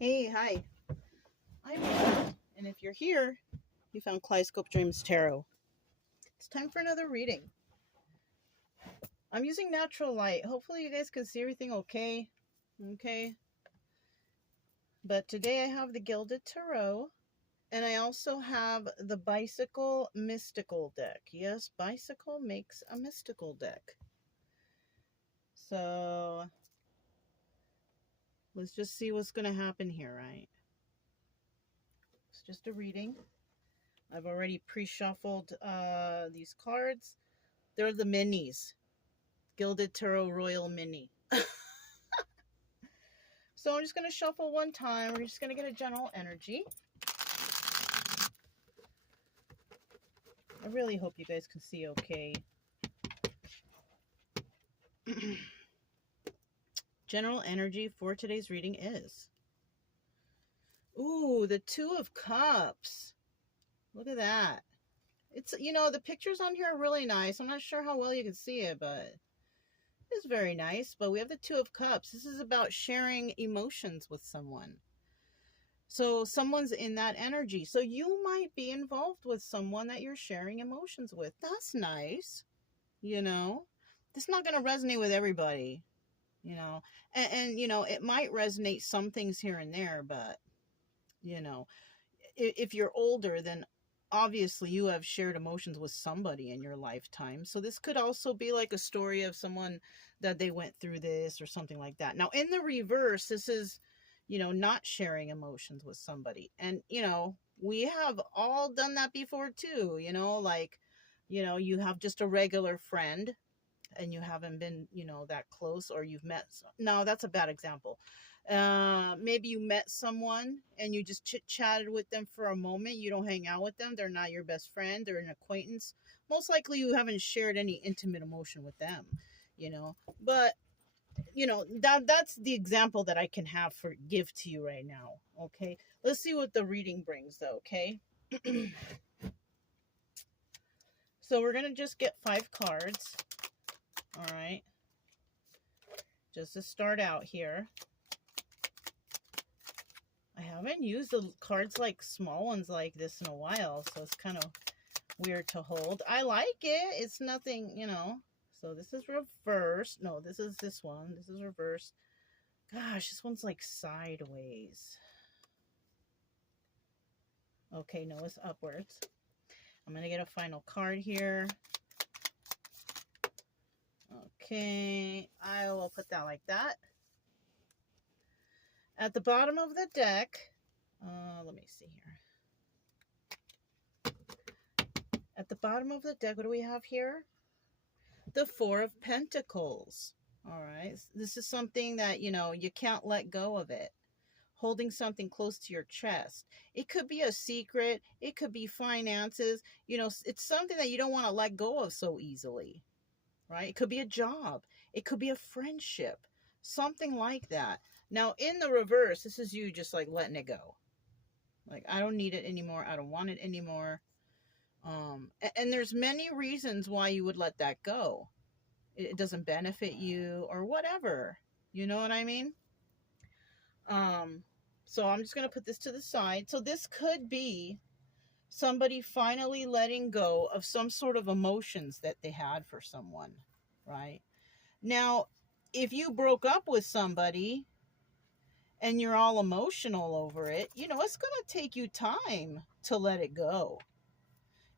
Hey, hi. I'm Anna, and if you're here, you found Kaleidoscope Dreams Tarot. It's time for another reading. I'm using natural light. Hopefully, you guys can see everything okay. Okay. But today I have the Gilded Tarot, and I also have the Bicycle Mystical deck. Yes, Bicycle makes a mystical deck. So let's just see what's going to happen here, right? It's just a reading. I've already pre-shuffled these cards. They're the minis. Gilded Tarot Royal Mini. So I'm just going to shuffle one time. We're just going to get a general energy. I really hope you guys can see okay. General energy for today's reading is... Ooh, the Two of Cups. Look at that. It's, the pictures on here are really nice. I'm not sure how well you can see it, but it's very nice. But we have the Two of Cups. This is about sharing emotions with someone. So someone's in that energy. So you might be involved with someone that you're sharing emotions with. That's nice. It's not going to resonate with everybody, and it might resonate some things here and there, but, if you're older, then obviously you have shared emotions with somebody in your lifetime. So this could also be like a story of someone that they went through this or something like that. Now, in the reverse, this is, not sharing emotions with somebody. And, we have all done that before too, like, you have just a regular friend and you haven't been, that close, or you've met. No, that's a bad example. Maybe you met someone and you just chit chatted with them for a moment. You don't hang out with them. They're not your best friend. They're an acquaintance. Most likely you haven't shared any intimate emotion with them, but that's the example that I can give to you right now. Okay. Let's see what the reading brings though. Okay. So we're going to just get 5 cards. All right. Just to start out here. I haven't used the cards like small ones like this in a while, so it's kind of weird to hold. I like it. It's nothing, So this is reversed. No, this is this one. This is reversed. Gosh, this one's like sideways. Okay, no, it's upwards. I'm going to get a final card here. Okay, I will put that like that. At the bottom of the deck, let me see here. At the bottom of the deck, what do we have here? The Four of Pentacles. All right. This is something that, you can't let go of it. Holding something close to your chest. It could be a secret. It could be finances. It's something that you don't want to let go of so easily, right? It could be a job. It could be a friendship. Something like that. Now, in the reverse, this is you just like letting it go. Like, I don't need it anymore. I don't want it anymore. And there's many reasons why you would let that go. It doesn't benefit you or whatever. You know what I mean? So I'm just going to put this to the side. So this could be somebody finally letting go of some sort of emotions that they had for someone, right? Now, if you broke up with somebody and you're all emotional over it, it's going to take you time to let it go.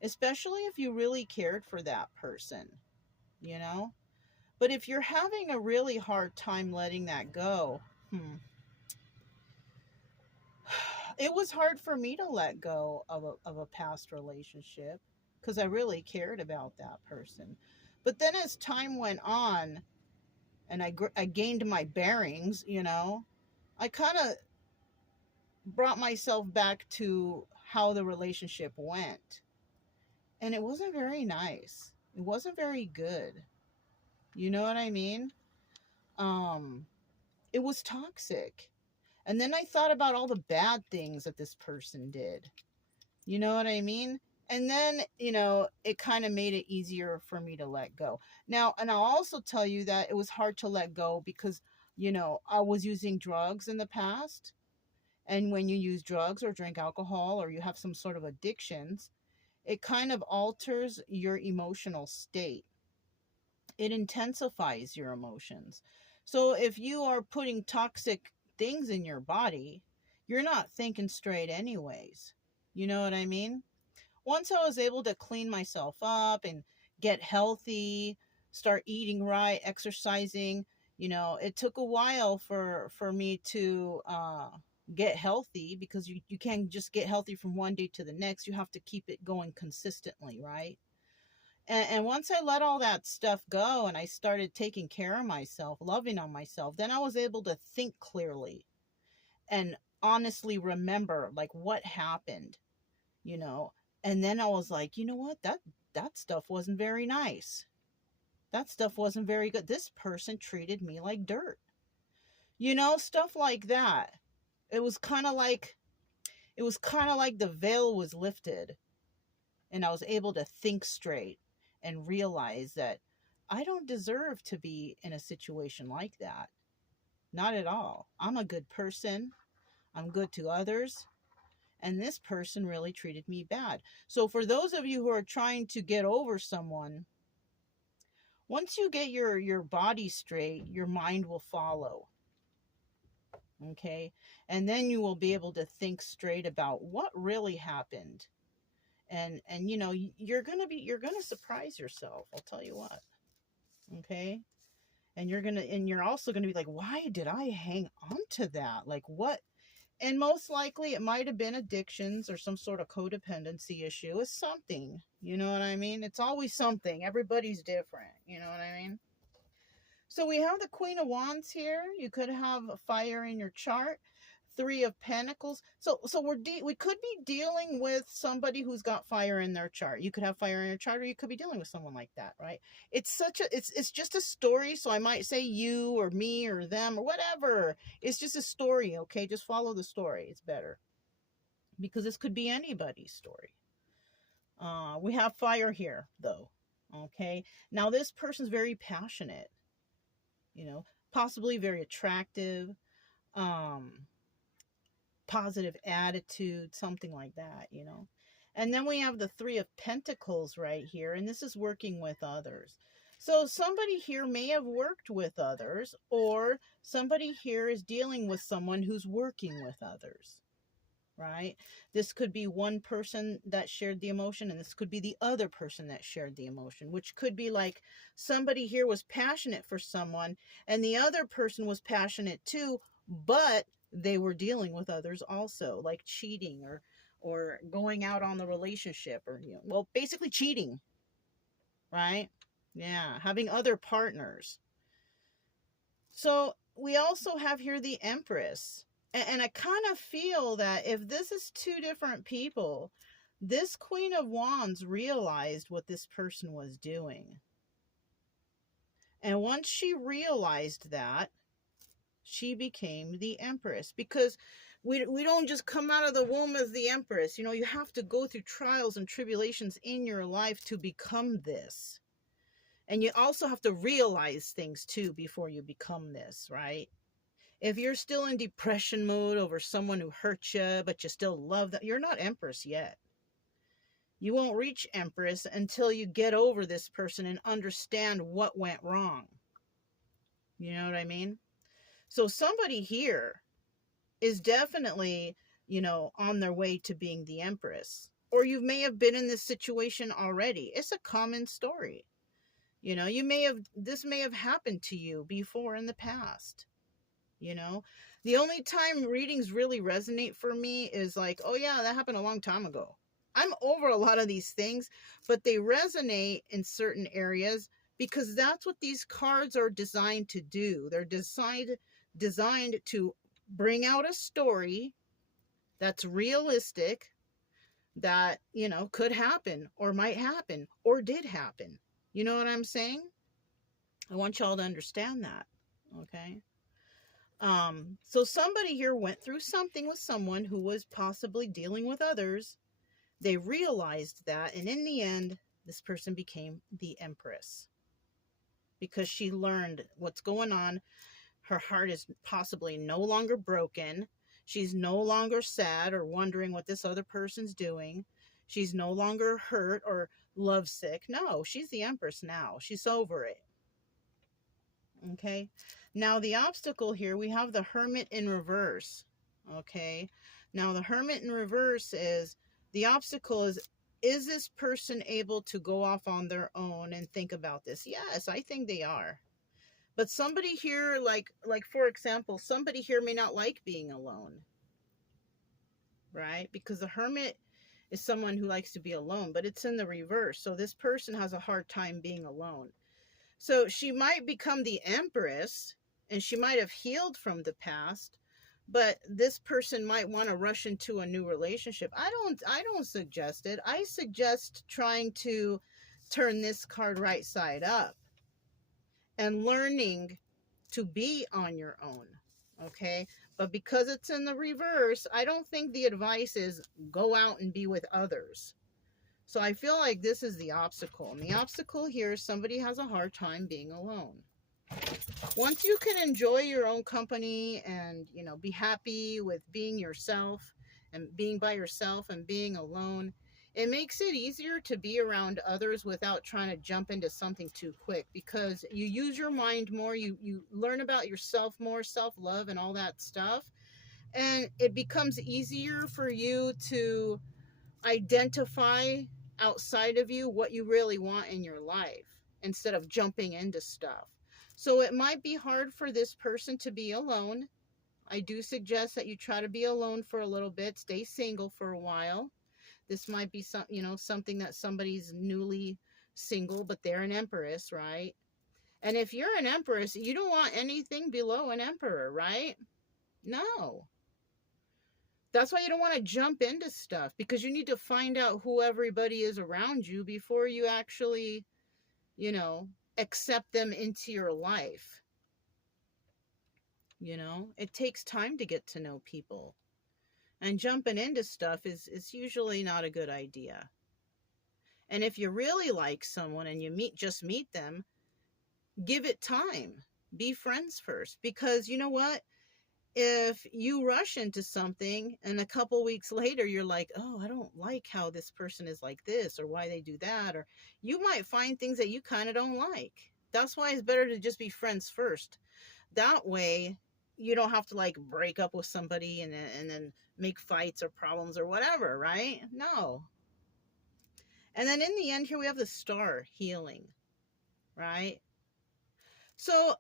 Especially if you really cared for that person, But if you're having a really hard time letting that go, it was hard for me to let go of a past relationship because I really cared about that person. But then as time went on and I gained my bearings, I kind of brought myself back to how the relationship went. And it wasn't very nice. It wasn't very good. You know what I mean? It was toxic. And then I thought about all the bad things that this person did. You know what I mean? And then, it kind of made it easier for me to let go. Now, and I'll also tell you that it was hard to let go because, I was using drugs in the past. And when you use drugs or drink alcohol or you have some sort of addictions, it kind of alters your emotional state. It intensifies your emotions. So if you are putting toxic things in your body, you're not thinking straight anyways. You know what I mean? Once I was able to clean myself up and get healthy, start eating right, exercising, it took a while for me to get healthy, because you can't just get healthy from one day to the next. You have to keep it going consistently, right? And once I let all that stuff go and I started taking care of myself, loving on myself, then I was able to think clearly and honestly remember like what happened, you know. And then I was like, you know what? That stuff wasn't very nice. That stuff wasn't very good. This person treated me like dirt. Stuff like that. It was kind of like the veil was lifted, and I was able to think straight and realize that I don't deserve to be in a situation like that. Not at all. I'm a good person. I'm good to others. And this person really treated me bad. So for those of you who are trying to get over someone, once you get your body straight, your mind will follow. Okay? And then you will be able to think straight about what really happened. And you're going to surprise yourself. I'll tell you what. Okay? And you're also going to be like, why did I hang on to that? Like what? And most likely it might have been addictions or some sort of codependency issue. It's something. You know what I mean? It's always something. Everybody's different. You know what I mean? So we have the Queen of Wands here. You could have a fire in your chart. Three of Pentacles. So we could be dealing with somebody who's got fire in their chart. You could have fire in your chart, or you could be dealing with someone like that, right? It's just a story, so I might say you or me or them or whatever. It's just a story, okay? Just follow the story. It's better. Because this could be anybody's story. We have fire here, though. Okay? Now this person's very passionate, possibly very attractive. Positive attitude, something like that, And then we have the Three of Pentacles right here, and this is working with others. So somebody here may have worked with others, or somebody here is dealing with someone who's working with others, right? This could be one person that shared the emotion, and this could be the other person that shared the emotion, which could be like somebody here was passionate for someone, and the other person was passionate too, but they were dealing with others also, like cheating or going out on the relationship, or basically cheating, right? Yeah, having other partners. So we also have here the Empress, and I kind of feel that if this is two different people, this Queen of Wands realized what this person was doing, and once she realized that, she became the Empress, because we don't just come out of the womb as the Empress. You have to go through trials and tribulations in your life to become this. And you also have to realize things too before you become this, right? If you're still in depression mode over someone who hurt you, but you still love that, you're not Empress yet. You won't reach Empress until you get over this person and understand what went wrong. You know what I mean? So somebody here is definitely, on their way to being the Empress. Or you may have been in this situation already. It's a common story. This may have happened to you before in the past. The only time readings really resonate for me is like, oh yeah, that happened a long time ago. I'm over a lot of these things, but they resonate in certain areas because that's what these cards are designed to do. They're designed to bring out a story that's realistic, that, could happen or might happen or did happen. You know what I'm saying? I want y'all to understand that. Okay. So somebody here went through something with someone who was possibly dealing with others. They realized that, and in the end, this person became the Empress because she learned what's going on. Her heart is possibly no longer broken. She's no longer sad or wondering what this other person's doing. She's no longer hurt or lovesick. No, she's the Empress now. She's over it. Okay. Now the obstacle here, we have the Hermit in reverse. Okay. Now the Hermit in reverse is, the obstacle is this person able to go off on their own and think about this? Yes, I think they are. But somebody here, like for example, somebody here may not like being alone. Right? Because the Hermit is someone who likes to be alone, but it's in the reverse. So this person has a hard time being alone. So she might become the Empress, and she might have healed from the past, but this person might want to rush into a new relationship. I don't suggest it. I suggest trying to turn this card right side up and learning to be on your own. Okay? But because it's in the reverse, I don't think the advice is go out and be with others. So I feel like this is the obstacle. And the obstacle here is somebody has a hard time being alone. Once you can enjoy your own company and, you know, be happy with being yourself and being by yourself and being alone, it makes it easier to be around others without trying to jump into something too quick, because you use your mind more, you learn about yourself more, self-love and all that stuff, and it becomes easier for you to identify outside of you what you really want in your life instead of jumping into stuff. So it might be hard for this person to be alone. I do suggest that you try to be alone for a little bit, stay single for a while. This might be something that somebody's newly single, but they're an Empress, right? And if you're an Empress, you don't want anything below an Emperor, right? No. That's why you don't want to jump into stuff, because you need to find out who everybody is around you before you actually, accept them into your life. It takes time to get to know people. And jumping into stuff is usually not a good idea. And if you really like someone and you just meet them, give it time. Be friends first. Because you know what? If you rush into something and a couple weeks later you're like, oh, I don't like how this person is like this or why they do that, or you might find things that you kind of don't like. That's why it's better to just be friends first. That way you don't have to like break up with somebody and then make fights or problems or whatever, right? No. And then in the end here we have the Star healing, right? So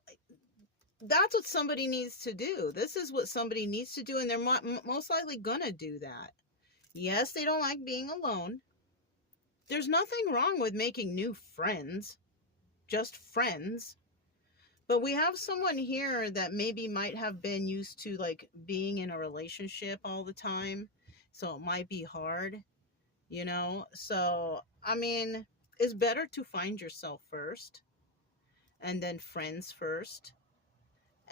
that's what somebody needs to do. This is what somebody needs to do, and they're most likely gonna do that. Yes, they don't like being alone. There's nothing wrong with making new friends, just friends. But we have someone here that maybe might have been used to like being in a relationship all the time, so it might be hard, So, I mean, it's better to find yourself first, and then friends first.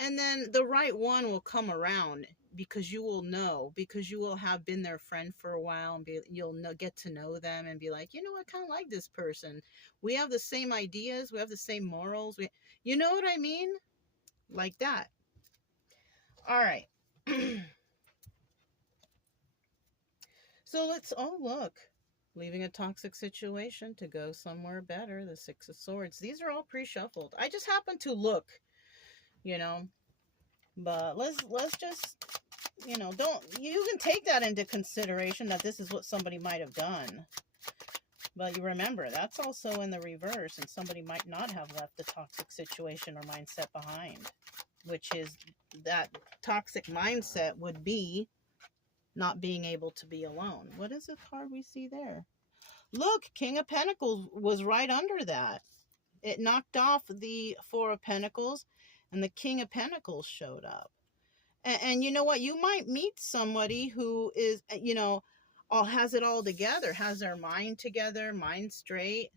And then the right one will come around, because you will know, because you will have been their friend for a while, and you'll get to know them and be like, I kind of like this person. We have the same ideas. We have the same morals. You know what I mean? Like that. All right. So let's, look. Leaving a toxic situation to go somewhere better. The Six of Swords. These are all pre-shuffled. I just happen to look, But let's just, don't, you can take that into consideration that this is what somebody might have done. But you remember, that's also in the reverse, and somebody might not have left the toxic situation or mindset behind, which is that toxic mindset would be not being able to be alone. What is the card we see there? Look, King of Pentacles was right under that. It knocked off the Four of Pentacles, and the King of Pentacles showed up. And you know what? You might meet somebody who is, has it all together, has their mind together, mind straight.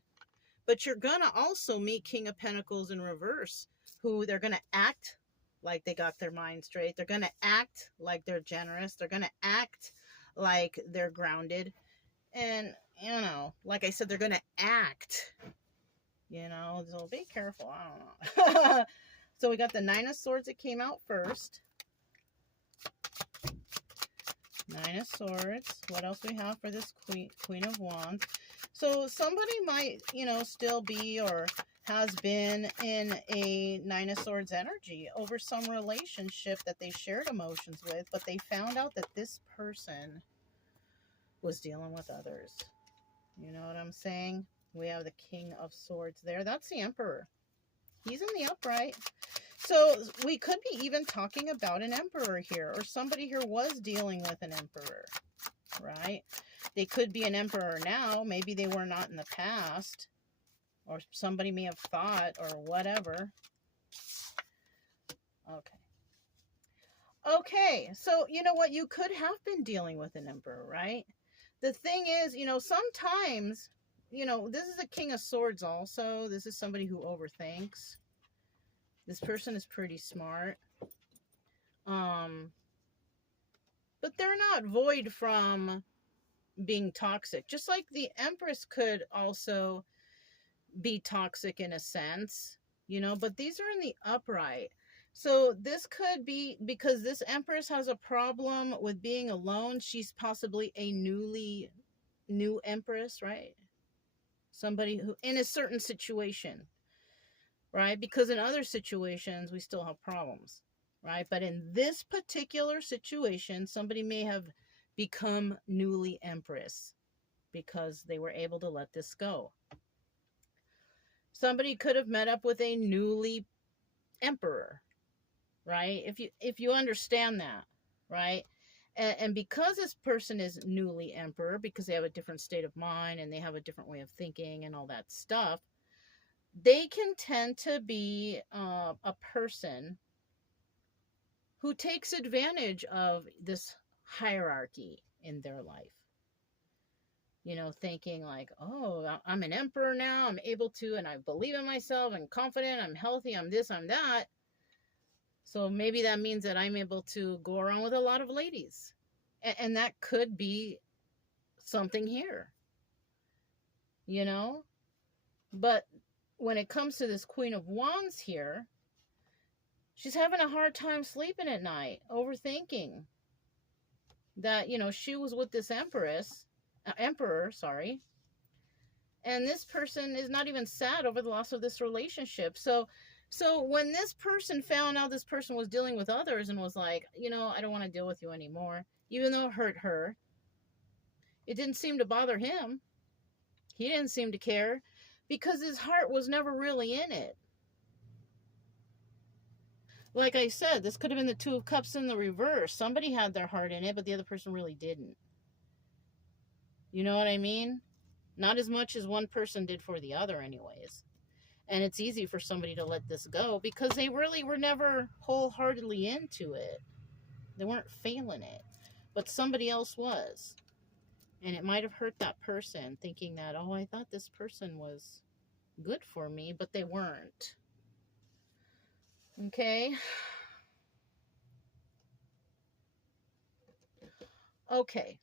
But you're going to also meet King of Pentacles in reverse, who they're going to act like they got their mind straight. They're going to act like they're generous. They're going to act like they're grounded. And, like I said, they're going to act, so be careful. I don't know. So we got the Nine of Swords that came out first. Nine of Swords. What else we have for this Queen of Wands? So somebody might, you know, still be or has been in a Nine of Swords energy over some relationship that they shared emotions with, but they found out that this person was dealing with others. You know what I'm saying? We have the King of Swords there. That's the Emperor. He's in the upright. So we could be even talking about an emperor here, or somebody here was dealing with an emperor, right? They could be an emperor now. Maybe they were not in the past, or somebody may have thought, or whatever. Okay, so you know what? You could have been dealing with an emperor, right? The thing is, you know, sometimes, you know, this is a King of Swords also. This is somebody who overthinks. This person is pretty smart. But they're not void from being toxic. Just like the Empress could also be toxic in a sense, you know, but these are in the upright. So this could be because this Empress has a problem with being alone. She's possibly a new Empress, right? Somebody who in a certain situation, right? Because in other situations, we still have problems, right? But in this particular situation, somebody may have become newly Empress because they were able to let this go. Somebody could have met up with a newly Emperor, right? If you understand that, right? And because this person is newly Emperor, because they have a different state of mind and they have a different way of thinking and all that stuff, they can tend to be a person who takes advantage of this hierarchy in their life. You know, thinking like, oh, I'm an emperor now. I'm able to, and I believe in myself. I'm confident. I'm healthy. I'm this, I'm that. So maybe that means that I'm able to go around with a lot of ladies. And that could be something here. You know? But when it comes to this Queen of Wands here, she's having a hard time sleeping at night, overthinking that, you know, she was with this emperor, sorry. And this person is not even sad over the loss of this relationship. So when this person found out this person was dealing with others and was like, you know, I don't want to deal with you anymore, even though it hurt her, it didn't seem to bother him. He didn't seem to care because his heart was never really in it. Like I said, this could have been the Two of Cups in the reverse. Somebody had their heart in it, but the other person really didn't. You know what I mean? Not as much as one person did for the other anyways. And it's easy for somebody to let this go because they really were never wholeheartedly into it. They weren't feeling it. But somebody else was. And it might have hurt that person thinking that, oh, I thought this person was good for me, but they weren't. Okay? Okay.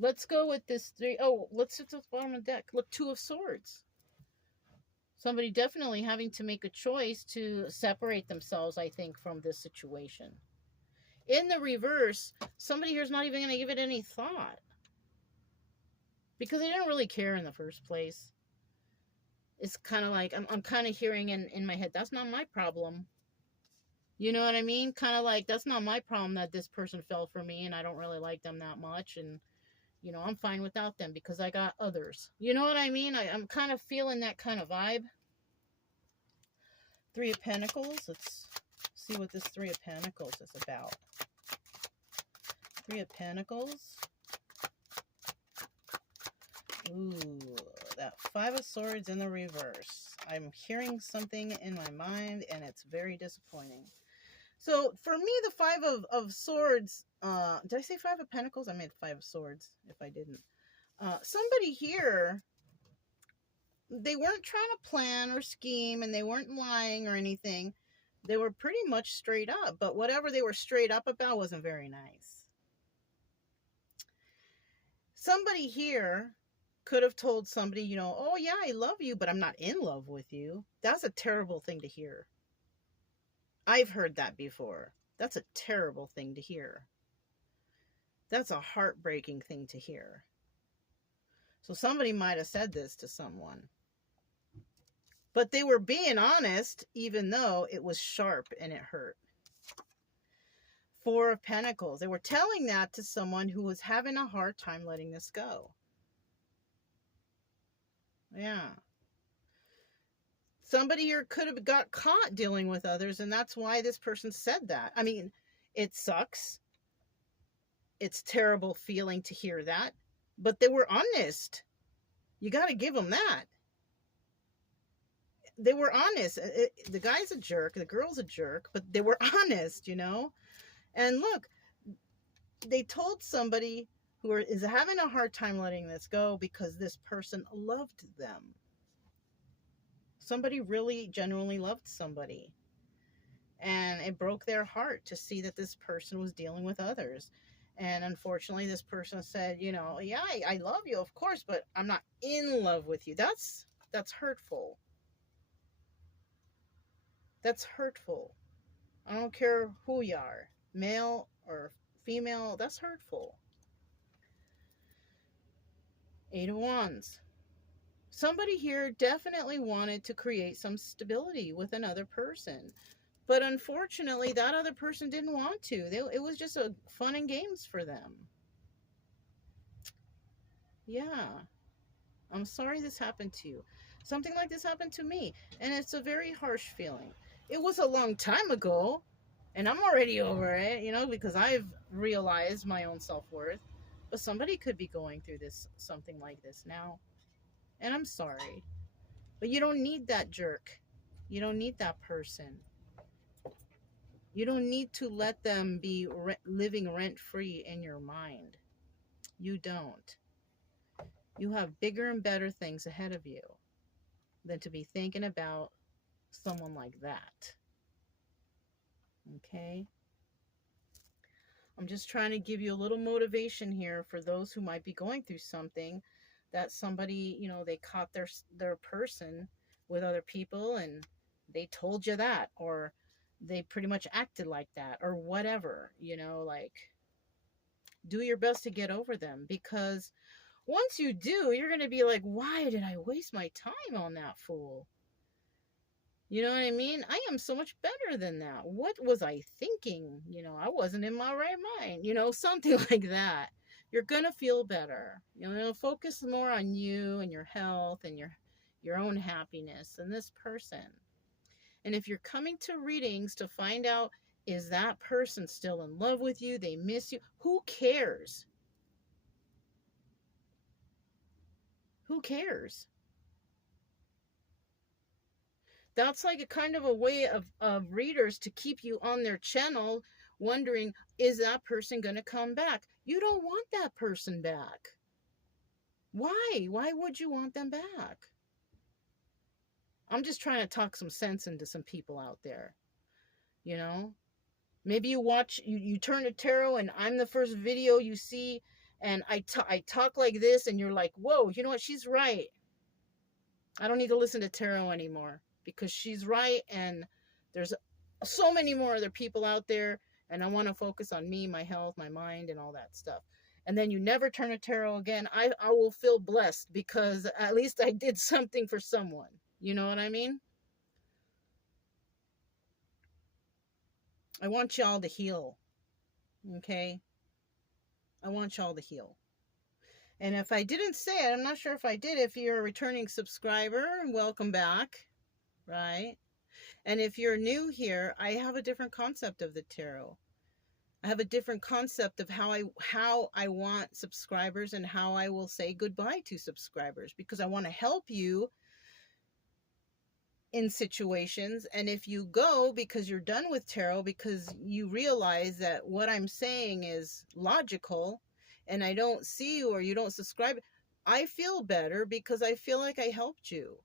Let's go with this three. Oh, let's hit the bottom of the deck. Look, Two of Swords. Somebody definitely having to make a choice to separate themselves, I think, from this situation. In the reverse, somebody here is not even going to give it any thought. Because they didn't really care in the first place. It's kind of like, I'm kind of hearing in my head, that's not my problem. You know what I mean? Kind of like, that's not my problem that this person fell for me and I don't really like them that much. And, you know, I'm fine without them because I got others. You know what I mean? I'm kind of feeling that kind of vibe. Three of Pentacles. Let's see what this Three of Pentacles is about. Three of Pentacles. Ooh, that Five of Swords in the reverse. I'm hearing something in my mind and it's very disappointing. So for me, the Five of Swords, did I say Five of Pentacles? I meant Five of Swords if I didn't. Somebody here, they weren't trying to plan or scheme and they weren't lying or anything. They were pretty much straight up, but whatever they were straight up about wasn't very nice. Somebody here could have told somebody, you know, oh yeah, I love you, but I'm not in love with you. That's a terrible thing to hear. I've heard that before. That's a terrible thing to hear. That's a heartbreaking thing to hear. So somebody might have said this to someone. But they were being honest, even though it was sharp and it hurt. Four of Pentacles. They were telling that to someone who was having a hard time letting this go. Yeah. Somebody here could have got caught dealing with others, and that's why this person said that. I mean, it sucks. It's terrible feeling to hear that, but they were honest. You got to give them that. They were honest. The guy's a jerk, the girl's a jerk, but they were honest, you know? And look, they told somebody who is having a hard time letting this go because this person loved them. Somebody really genuinely loved somebody. And it broke their heart to see that this person was dealing with others. And unfortunately, this person said, you know, yeah, I love you, of course, but I'm not in love with you. That's hurtful. That's hurtful. I don't care who you are, male or female, that's hurtful. 8 of Wands. Somebody here definitely wanted to create some stability with another person. But unfortunately, that other person didn't want to. It was just a fun and games for them. Yeah. I'm sorry this happened to you. Something like this happened to me. And it's a very harsh feeling. It was a long time ago. And I'm already over it, you know, because I've realized my own self-worth. But somebody could be going through something like this now. And I'm sorry. But you don't need that jerk. You don't need that person. You don't need to let them be living rent-free in your mind. You don't. You have bigger and better things ahead of you than to be thinking about someone like that. Okay? I'm just trying to give you a little motivation here for those who might be going through something, that somebody, you know, they caught their person with other people and they told you that, or they pretty much acted like that, or whatever, you know, like, do your best to get over them, because once you do, you're going to be like, why did I waste my time on that fool? You know what I mean? I am so much better than that. What was I thinking? You know, I wasn't in my right mind. You know, something like that. You're going to feel better. You know, focus more on you and your health and your own happiness than this person. And if you're coming to readings to find out, is that person still in love with you? They miss you? Who cares? Who cares? That's like a kind of a way of readers to keep you on their channel wondering, is that person going to come back? You don't want that person back. Why? Why would you want them back? I'm just trying to talk some sense into some people out there. You know? Maybe you turn to tarot and I'm the first video you see and I talk like this and you're like, whoa, you know what? She's right. I don't need to listen to tarot anymore because she's right, and there's so many more other people out there, and I want to focus on me, my health, my mind, and all that stuff. And then you never turn to tarot again. I will feel blessed because at least I did something for someone. You know what I mean? I want y'all to heal. Okay? I want y'all to heal. And if I didn't say it, I'm not sure if I did. If you're a returning subscriber, welcome back, right? And if you're new here, I have a different concept of the tarot. I have a different concept of how I want subscribers and how I will say goodbye to subscribers, because I want to help you in situations. And if you go because you're done with tarot, because you realize that what I'm saying is logical, and I don't see you or you don't subscribe, I feel better because I feel like I helped you.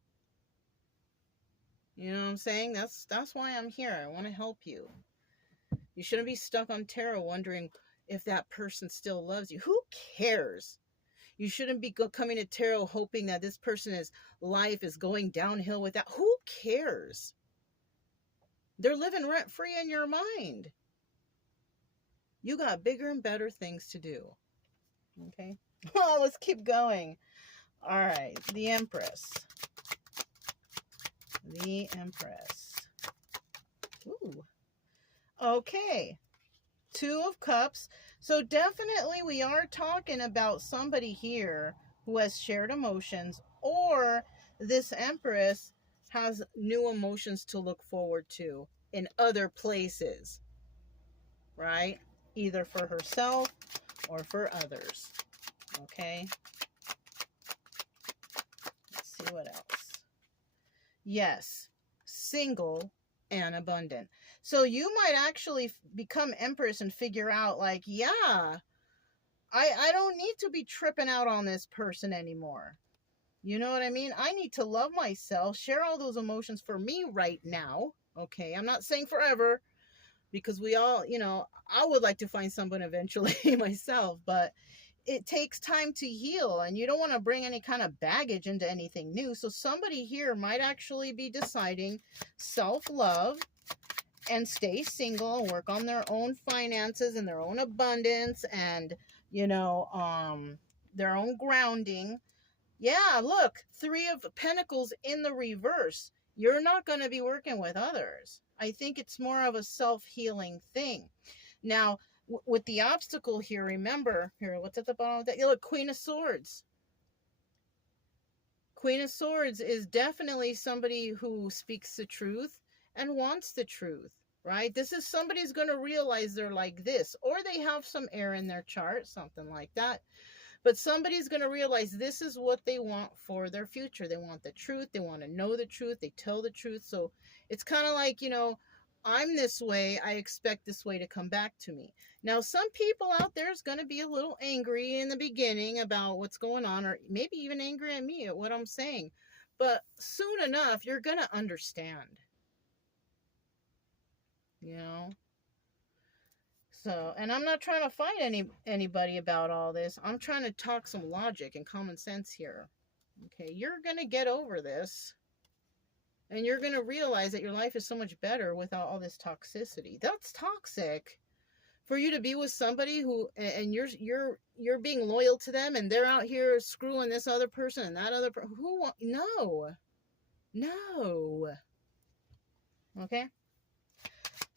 You know what I'm saying? That's why I'm here. I want to help you. You shouldn't be stuck on tarot wondering if that person still loves you. Who cares? You shouldn't be coming to tarot hoping that this person's life is going downhill with that. Who cares? They're living rent-free in your mind. You got bigger and better things to do. Okay. Well, let's keep going. All right. The Empress. The Empress. Ooh. Okay. Two of Cups. So definitely we are talking about somebody here who has shared emotions, or this Empress has new emotions to look forward to in other places, right? Either for herself or for others. Okay. Let's see what else. Yes, single and abundant. So you might actually become Empress and figure out, like, yeah, I don't need to be tripping out on this person anymore. You know what I mean? I need to love myself, share all those emotions for me right now. Okay, I'm not saying forever, because we all, I would like to find someone eventually myself, but it takes time to heal, and you don't want to bring any kind of baggage into anything new. So somebody here might actually be deciding self-love and stay single and work on their own finances and their own abundance and, their own grounding. Yeah, look, Three of Pentacles in the reverse. You're not going to be working with others. I think it's more of a self-healing thing. Now, with the obstacle here, remember, here, what's at the bottom of that? Look, Queen of Swords. Queen of Swords is definitely somebody who speaks the truth and wants the truth, right? This is somebody who's going to realize they're like this, or they have some air in their chart, something like that. But somebody's going to realize this is what they want for their future. They want the truth. They want to know the truth. They tell the truth. So it's kind of like, I'm this way. I expect this way to come back to me. Now, some people out there is going to be a little angry in the beginning about what's going on, or maybe even angry at me at what I'm saying. But soon enough, you're going to understand. So, and I'm not trying to fight anybody about all this. I'm trying to talk some logic and common sense here. Okay, you're going to get over this. And you're going to realize that your life is so much better without all this toxicity. That's toxic. For you to be with somebody who, and you're being loyal to them, and they're out here screwing this other person and that other person. No. Okay.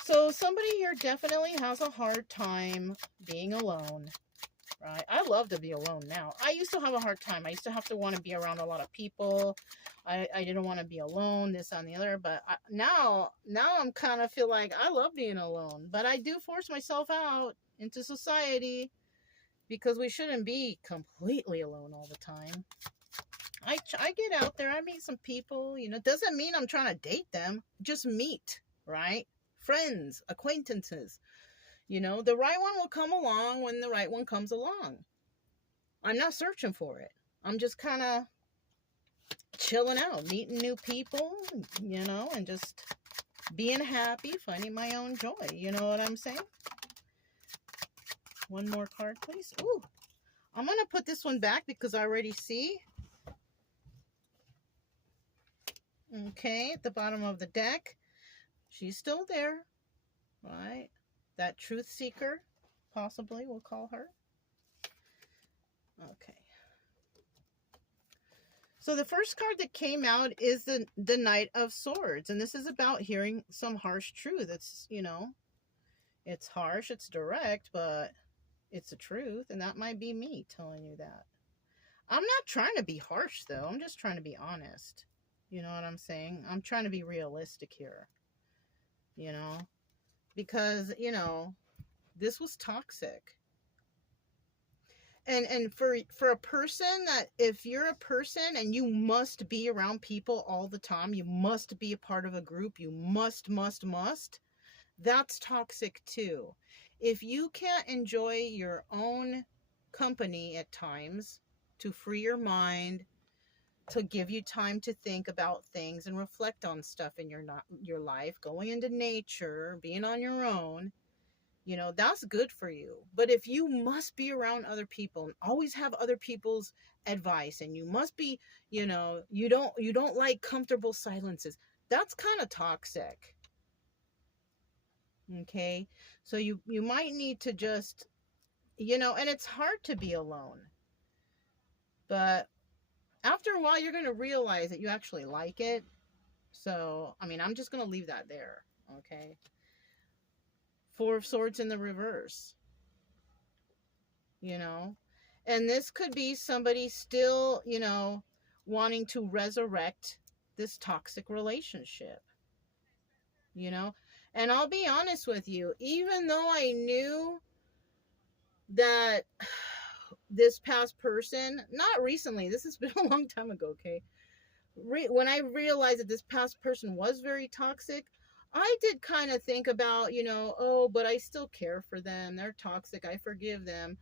So somebody here definitely has a hard time being alone, right? I love to be alone now. I used to have a hard time. I used to have to want to be around a lot of people. I didn't want to be alone, this and the other. But now I'm kind of feel like I love being alone. But I do force myself out into society because we shouldn't be completely alone all the time. I get out there. I meet some people. Doesn't mean I'm trying to date them. Just meet, right? Friends, acquaintances. The right one will come along when the right one comes along. I'm not searching for it. I'm just kind of chilling out, meeting new people, and just being happy, finding my own joy. You know what I'm saying? One more card, please. Ooh, I'm going to put this one back because I already see. Okay, at the bottom of the deck. She's still there, right? That truth seeker, possibly, we'll call her. Okay. So the first card that came out is the Knight of Swords. And this is about hearing some harsh truth. It's, it's harsh, it's direct, but it's the truth. And that might be me telling you that. I'm not trying to be harsh, though. I'm just trying to be honest. You know what I'm saying? I'm trying to be realistic here. Because, this was toxic. And for a person that, if you're a person and you must be around people all the time, you must be a part of a group, you must, that's toxic too. If you can't enjoy your own company at times to free your mind, to give you time to think about things and reflect on stuff in your life, going into nature, being on your own, that's good for you. But if you must be around other people and always have other people's advice, and you must be, you don't like comfortable silences, that's kind of toxic. Okay. So you might need to just, and it's hard to be alone. But after a while, you're going to realize that you actually like it. So, I mean, I'm just going to leave that there. Okay. Four of Swords in the reverse, you know? And this could be somebody still, wanting to resurrect this toxic relationship, you know? And I'll be honest with you, even though I knew that this past person, not recently, this has been a long time ago, okay? When I realized that this past person was very toxic, I did kind of think about, oh, but I still care for them. They're toxic. I forgive them.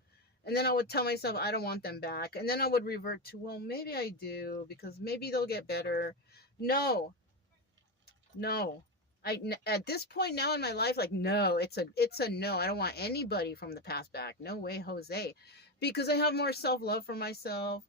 And then I would tell myself, I don't want them back. And then I would revert to, well, maybe I do, because maybe they'll get better. No, no. At this point now in my life, like, no, it's a no. I don't want anybody from the past back. No way, Jose. Because I have more self-love for myself.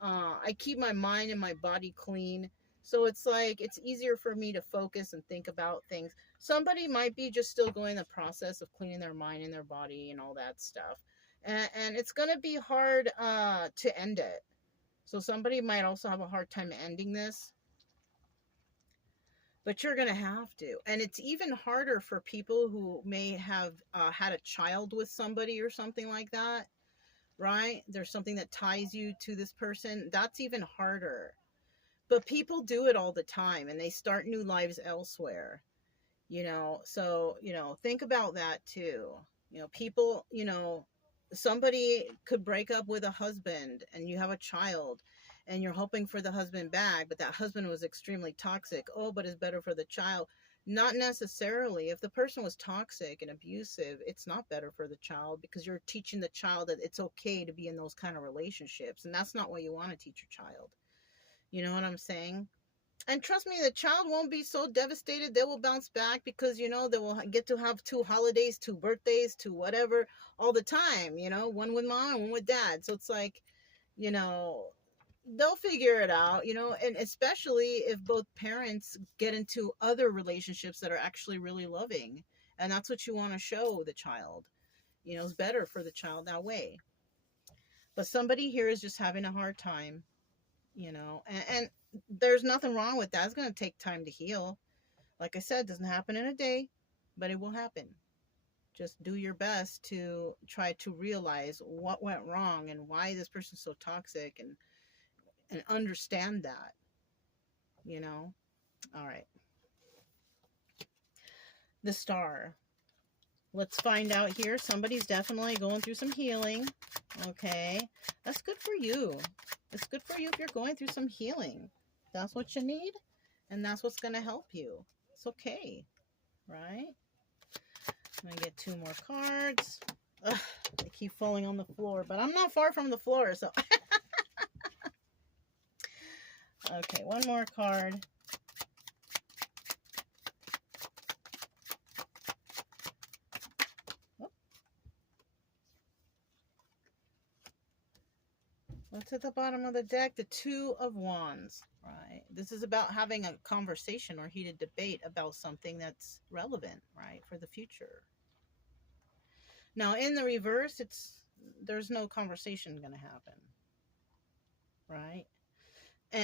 I keep my mind and my body clean. So it's like, it's easier for me to focus and think about things. Somebody might be just still going the process of cleaning their mind and their body and all that stuff. And it's going to be hard to end it. So somebody might also have a hard time ending this. But you're going to have to. And it's even harder for people who may have had a child with somebody or something like that, right? There's something that ties you to this person. That's even harder. But people do it all the time, and they start new lives elsewhere, So, think about that too. People, somebody could break up with a husband and you have a child and you're hoping for the husband back, but that husband was extremely toxic. Oh, but it's better for the child. Not necessarily. If the person was toxic and abusive, it's not better for the child, because you're teaching the child that it's okay to be in those kind of relationships. And that's not what you want to teach your child. You know what I'm saying? And trust me, the child won't be so devastated. They will bounce back, because, they will get to have 2 holidays, 2 birthdays, 2 whatever all the time, one with mom and one with dad. So it's like, you know, they'll figure it out, and especially if both parents get into other relationships that are actually really loving. And that's what you want to show the child. It's better for the child that way. But somebody here is just having a hard time, and there's nothing wrong with that. It's going to take time to heal. Like I said, it doesn't happen in a day, but it will happen. Just do your best to try to realize what went wrong and why this person's so toxic, and understand that, All right. The Star. Let's find out here. Somebody's definitely going through some healing. Okay. That's good for you. It's good for you if you're going through some healing. That's what you need, and that's what's going to help you. It's okay, right? I'm going to get 2 more cards. Ugh, they keep falling on the floor, but I'm not far from the floor, so. Okay, 1 more card. What's at the bottom of the deck? The 2 of Wands, right? This is about having a conversation or heated debate about something that's relevant, right, for the future. Now, in the reverse, there's no conversation going to happen, right?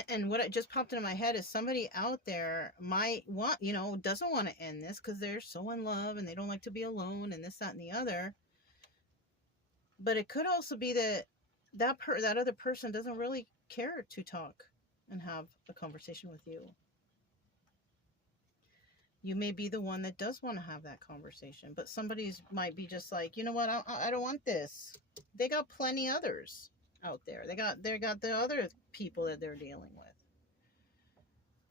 And what just popped into my head is somebody out there might want, doesn't want to end this because they're so in love and they don't like to be alone and this, that, and the other. But it could also be that other person doesn't really care to talk and have a conversation with you. You may be the one that does want to have that conversation, but somebody's might be just like, you know what, I don't want this. They got plenty others out there. They got the other people that they're dealing with.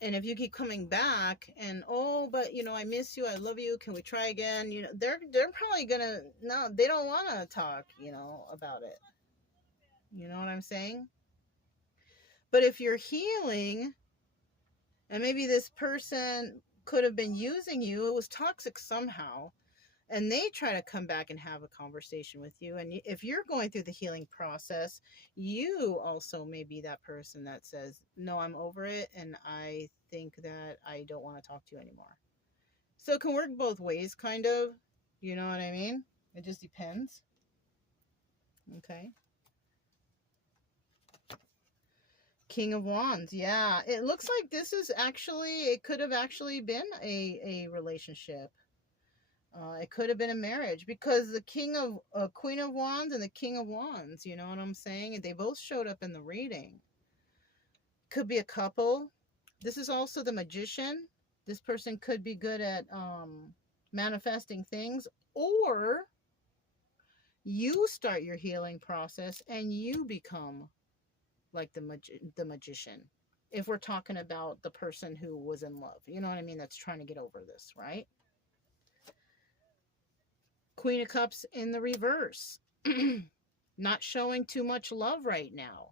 And if you keep coming back and, oh, but I miss you, I love you, can we try again? They're probably gonna, no, they don't want to talk, about it. You know what I'm saying? But if you're healing, and maybe this person could have been using you, it was toxic somehow, and they try to come back and have a conversation with you, and if you're going through the healing process, you also may be that person that says, no, I'm over it, and I think that I don't want to talk to you anymore. So it can work both ways, kind of. You know what I mean? It just depends. Okay. King of Wands. Yeah. It looks like this is actually, it could have actually been a relationship. It could have been a marriage because the Queen of Wands and the King of Wands, you know what I'm saying? They both showed up in the reading. Could be a couple. This is also the Magician. This person could be good at manifesting things, or you start your healing process and you become like the magician. If we're talking about the person who was in love, you know what I mean? That's trying to get over this, right? Queen of Cups in the reverse. Not showing too much love right now.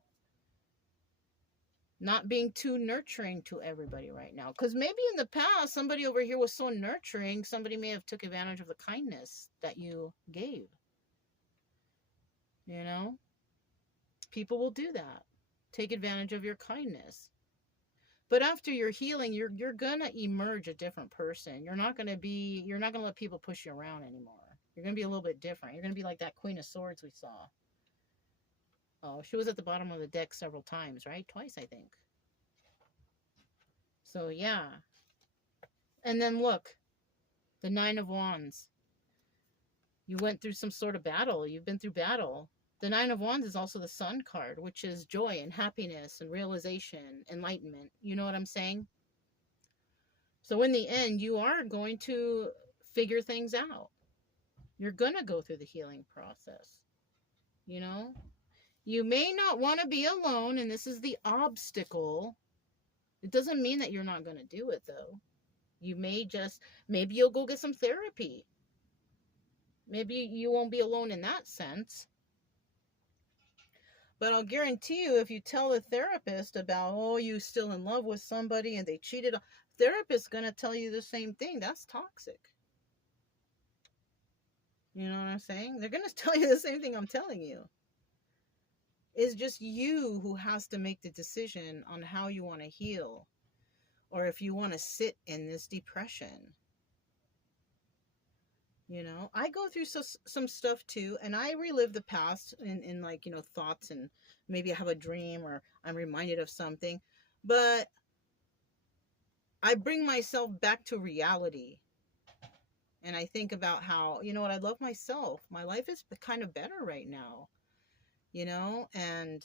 Not being too nurturing to everybody right now. Because maybe in the past, somebody over here was so nurturing, somebody may have took advantage of the kindness that you gave. You know? People will do that. Take advantage of your kindness. But after your healing, you're gonna emerge a different person. You're not gonna let people push you around anymore. You're gonna be a little bit different. You're gonna be like that Queen of Swords we saw. Oh, she was at the bottom of the deck several times, right? Twice, I think. So yeah. And then look, the Nine of Wands. You went through some sort of battle. You've been through battle. The Nine of Wands is also the Sun card, which is joy and happiness and realization, enlightenment. You know what I'm saying? So in the end, you are going to figure things out. You're going to go through the healing process. You know? You may not want to be alone, and this is the obstacle. It doesn't mean that you're not going to do it, though. You may maybe you'll go get some therapy. Maybe you won't be alone in that sense. But I'll guarantee you, if you tell the therapist about, oh, you're still in love with somebody and they cheated, therapist's going to tell you the same thing. That's toxic. You know what I'm saying? They're going to tell you the same thing I'm telling you. It's just you who has to make the decision on how you want to heal, or if you want to sit in this depression. You know, I go through some stuff too, and I relive the past in like, you know, thoughts, and maybe I have a dream or I'm reminded of something, but I bring myself back to reality. And I think about how, you know what, I love myself. My life is kind of better right now, you know, and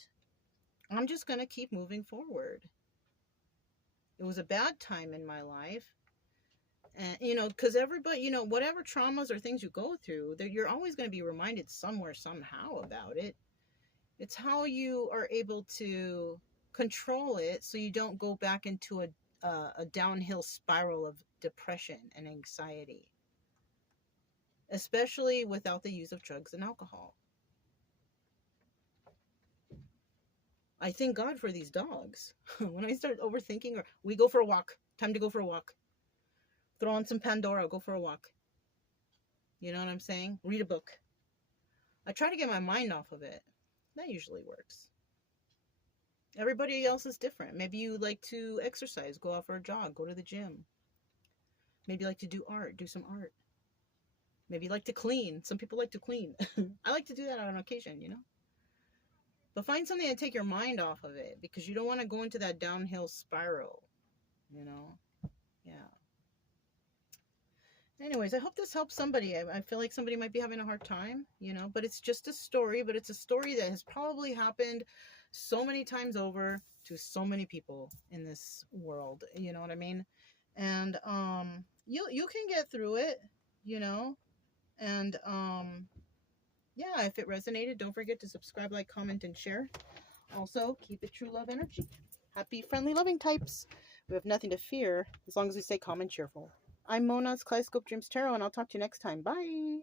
I'm just going to keep moving forward. It was a bad time in my life. And, you know, because everybody, you know, whatever traumas or things you go through, you're always going to be reminded somewhere, somehow about it. It's how you are able to control it so you don't go back into a downhill spiral of depression and anxiety, especially without the use of drugs and alcohol. I thank God for these dogs. When I start overthinking, or we go for a walk, time to go for a walk. Throw on some Pandora, go for a walk. You know what I'm saying? Read a book. I try to get my mind off of it. That usually works. Everybody else is different. Maybe you like to exercise, go out for a jog, go to the gym. Maybe you like to do art, do some art. Maybe you like to clean. Some people like to clean. I like to do that on occasion, you know? But find something to take your mind off of it, because you don't want to go into that downhill spiral, you know? Yeah. Anyways, I hope this helps somebody. I feel like somebody might be having a hard time, you know, but it's just a story, but it's a story that has probably happened so many times over to so many people in this world, you know what I mean? And you can get through it, you know, and yeah, if it resonated, don't forget to subscribe, like, comment, and share. Also, keep it true love energy. Happy, friendly, loving types. We have nothing to fear as long as we stay calm and cheerful. I'm Mona's Kaleidoscope Dreams Tarot, and I'll talk to you next time. Bye.